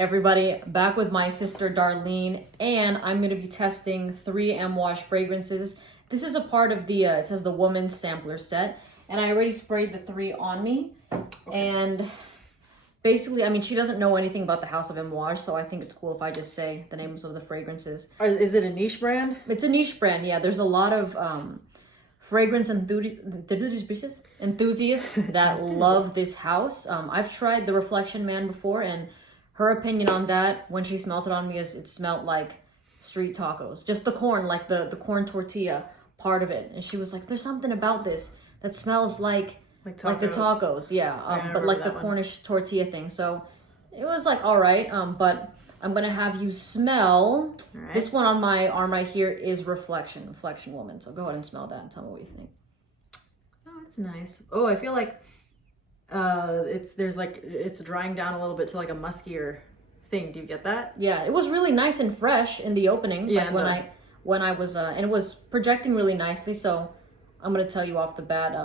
Everybody, back with my sister Darlene, and I'm going to be testing 3 Amouage fragrances. This is a part of the, it says the woman's sampler set, and I already sprayed the 3 on me. Okay. And basically, I mean, she doesn't know anything about the house of Amouage, so I think it's cool if I just say the names of the fragrances. Is it a niche brand? It's a niche brand, yeah. There's a lot of fragrance enthusiasts that love this house. I've tried the Reflection Man before, and her opinion on that when she smelled it on me is it smelled like street tacos. Just the corn, like the corn tortilla part of it. And she was like, there's something about this that smells like the tacos. Yeah, but like the Cornish tortilla thing. So it was like, all right. But I'm going to have you smell. Right. This one on my arm right here is Reflection Woman. So go ahead and smell that and tell me what you think. Oh, it's nice. Oh, I feel like it's drying down a little bit to like a muskier thing. Do you get that? Yeah, it was really nice and fresh in the opening. Yeah, like when I was and it was projecting really nicely. So I'm gonna tell you off the bat.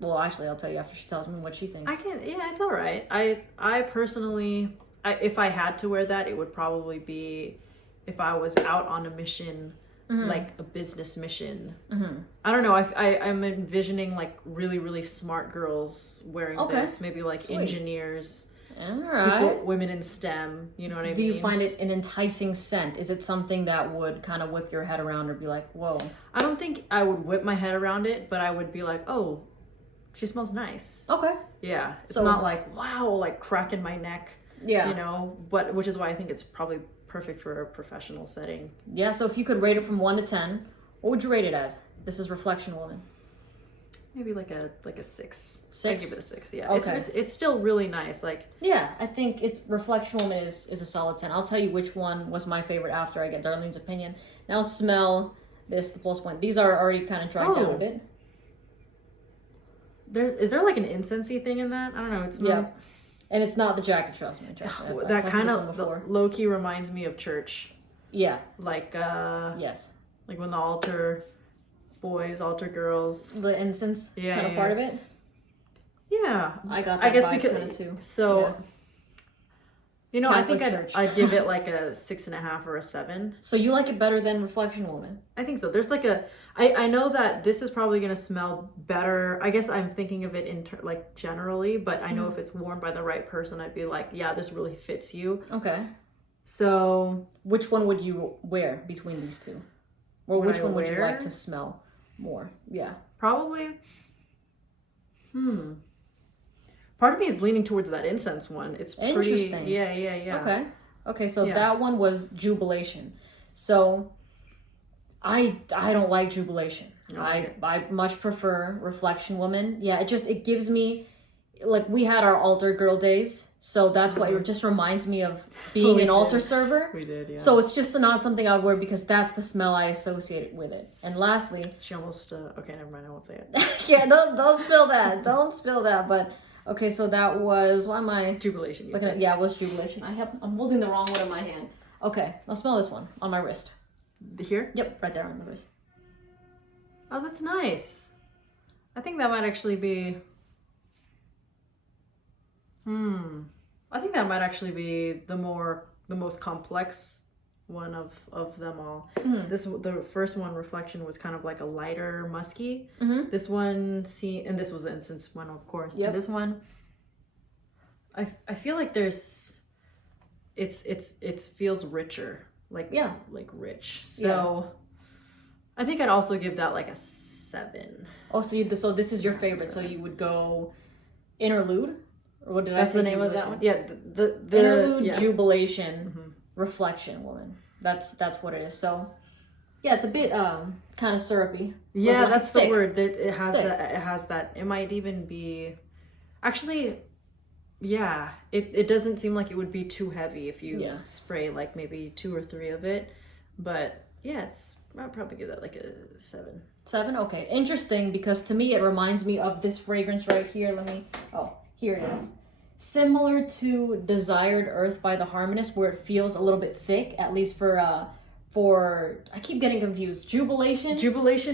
Well, actually, I'll tell you after she tells me what she thinks. Yeah, it's all right. I personally, if I had to wear that, it would probably be if I was out on a mission. Mm-hmm. Like a business mission. Mm-hmm. I don't know. I'm envisioning like really, really smart girls wearing this. Maybe like Sweet. Engineers, people, women in STEM. You know what I mean? Do you find it an enticing scent? Is it something that would kind of whip your head around or be like, whoa? I don't think I would whip my head around it, but I would be like, oh, she smells nice. Okay. Yeah. It's not like, wow, like cracking my neck. Yeah. You know, but which is why I think it's probably perfect for a professional setting. Yeah, so if you could rate it from 1 to 10, what would you rate it as? This is Reflection Woman. Maybe like a 6. 6? I'd give it a 6, yeah. Okay. It's still really nice. Yeah, I think it's Reflection Woman is a solid 10. I'll tell you which one was my favorite after I get Darlene's opinion. Now smell this, the Pulse Point. These are already kind of dried down a bit. Is there like an incensey thing in that? I don't know. It smells... Yeah. And it's not the jacket, trust me. That kind of low-key reminds me of church. Yeah. Like, yes. Like when the altar boys, altar girls. The incense kind of part of it? Yeah. I got that vibe kind of too. So, yeah. You know, Catholic I think I'd give it like a 6.5 or a 7. So you like it better than Reflection Woman? I think so. There's like I know that this is probably going to smell better. I guess I'm thinking of it like generally, but I know if it's worn by the right person, I'd be like, yeah, this really fits you. Okay. So which one would you wear between these two? Or which one would you like to smell more? Yeah. Probably. Part of me is leaning towards that incense one. It's pretty interesting. Yeah. Okay, so that one was Jubilation. So I don't like Jubilation. Okay. I much prefer Reflection Woman. Yeah, it gives me, like, we had our altar girl days, so that's why it just reminds me of being an altar server. We did, yeah. So it's just not something I would wear because that's the smell I associate with it. And lastly, she almost okay, never mind, I won't say it. Yeah, don't spill that. Don't spill that. But okay, so that was, why am I Jubilation? Yeah, it was Jubilation. I'm holding the wrong one in my hand. Okay, I'll smell this one on my wrist. Here? Yep, right there on the wrist. Oh, that's nice. I think that might actually be I think that might actually be the most complex one of them all. The first one, Reflection, was kind of like a lighter musky. This one, and this was the incense one, of course. Yep. And this one, I feel like it feels richer, like rich. So I think I'd also give that like a 7. Oh, so this is your favorite. 7. So you would go Interlude. Or what did I say? That's the name of that one? Yeah, the Interlude, Jubilation, Reflection Woman. That's what it is. So, yeah, it's a bit kind of syrupy. Yeah, like that's the word. It has that. It might even be, actually, yeah. It doesn't seem like it would be too heavy if you spray like maybe 2 or 3 of it. But yeah, I'd probably give that like a 7. 7? Okay, interesting, because to me it reminds me of this fragrance right here. Here it is. Similar to Desired Earth by the Harmonist, where it feels a little bit thick, at least for I keep getting confused. Jubilation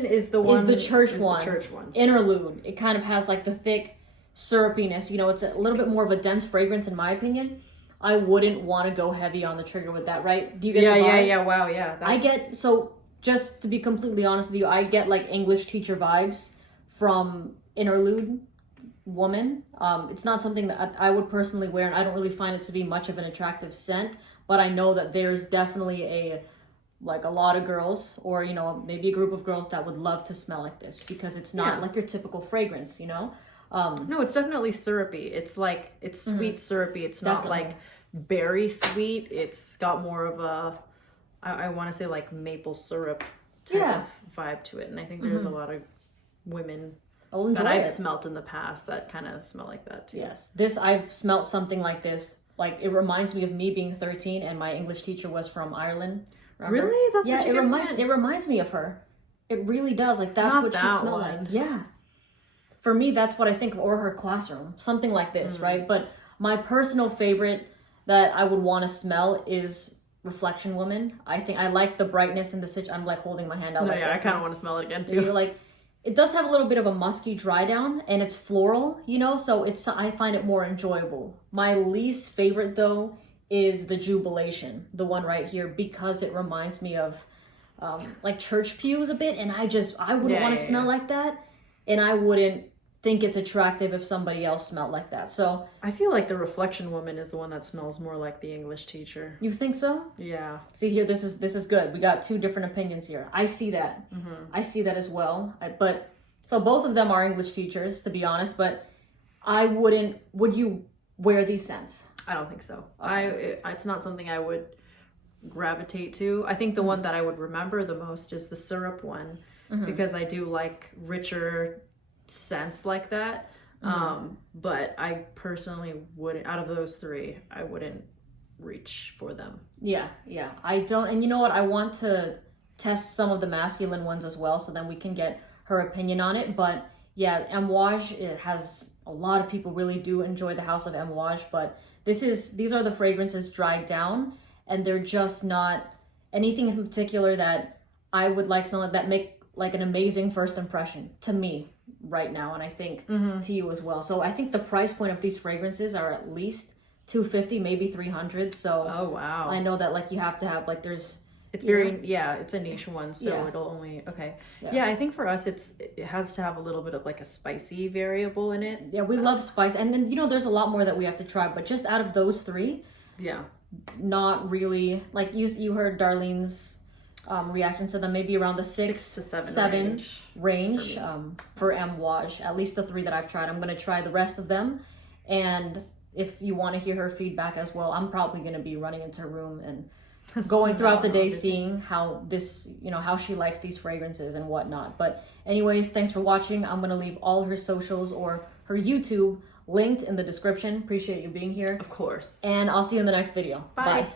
is the church one. Interlude, it kind of has like the thick syrupiness. You know, it's a little bit more of a dense fragrance in my opinion. I wouldn't want to go heavy on the trigger with that, right? Do you get Yeah, the vibe? yeah. Wow, yeah. I get, so just to be completely honest with you, I get like English teacher vibes from Interlude woman. It's not something that I would personally wear, and I don't really find it to be much of an attractive scent, but I know that there's definitely a lot of girls, or maybe a group of girls that would love to smell like this, because it's not like your typical fragrance, No, it's definitely syrupy. It's like, it's sweet syrupy. It's not Definitely. like berry sweet. It's got more of a, I want to say like maple syrup type of vibe to it. And I think there's a lot of women I'll enjoy that I've it. smelt in the past that kind of smell like that too. Yes, I've smelt something like this. Like, it reminds me of me being 13, and my English teacher was from Ireland. Remember? Really? That's Yeah, what you it get from reminds it reminds me of her. It really does. Like, that's Not what she that smelled one. like. Yeah. For me, that's what I think of, or her classroom, something like this, right? But my personal favorite that I would want to smell is Reflection Woman. I think I like the brightness and the I'm like holding my hand out. No, like yeah, that. I kind of want to smell it again You're too. like, it does have a little bit of a musky dry down, and it's floral, so I find it more enjoyable. My least favorite though is the Jubilation, the one right here, because it reminds me of like church pews a bit, and I wouldn't want to smell like that, and I wouldn't think it's attractive if somebody else smelled like that. So I feel like the Reflection Woman is the one that smells more like the English teacher. you think so? Yeah. See here, this is good. We got two different opinions here. I see that. I see that as well. But so both of them are English teachers, to be honest. But I wouldn't. Would you wear these scents? I don't think so. It's not something I would gravitate to. I think the one that I would remember the most is the syrup one, because I do like richer scents like that. But I personally wouldn't, out of those three, I wouldn't reach for them. Yeah. I don't. And you know what? I want to test some of the masculine ones as well, so then we can get her opinion on it. But yeah, Amouage, it has a lot of people really do enjoy the house of Amouage, but these are the fragrances dried down, and they're just not anything in particular that I would like smelling that make like an amazing first impression to me right now, and I think to you as well. So I think the price point of these fragrances are at least $250, maybe $300. So Oh wow. I know that like you have to have like there's It's very it's a niche one, so Yeah. it'll only Yeah. Yeah, I think for us it has to have a little bit of like a spicy variable in it. yeah, we love spice, and then there's a lot more that we have to try, but just out of those three, Yeah. not really. Like you heard Darlene's reaction to them, maybe around the 6 to 7 range for Amouage, at least the three that I've tried. I'm going to try the rest of them, and if you want to hear her feedback as well, I'm probably going to be running into her room and going throughout the day, seeing how this, how she likes these fragrances and whatnot. But anyways, thanks for watching. I'm going to leave all her socials or her YouTube linked in the description. Appreciate you being here. Of course. And I'll see you in the next video. Bye. Bye.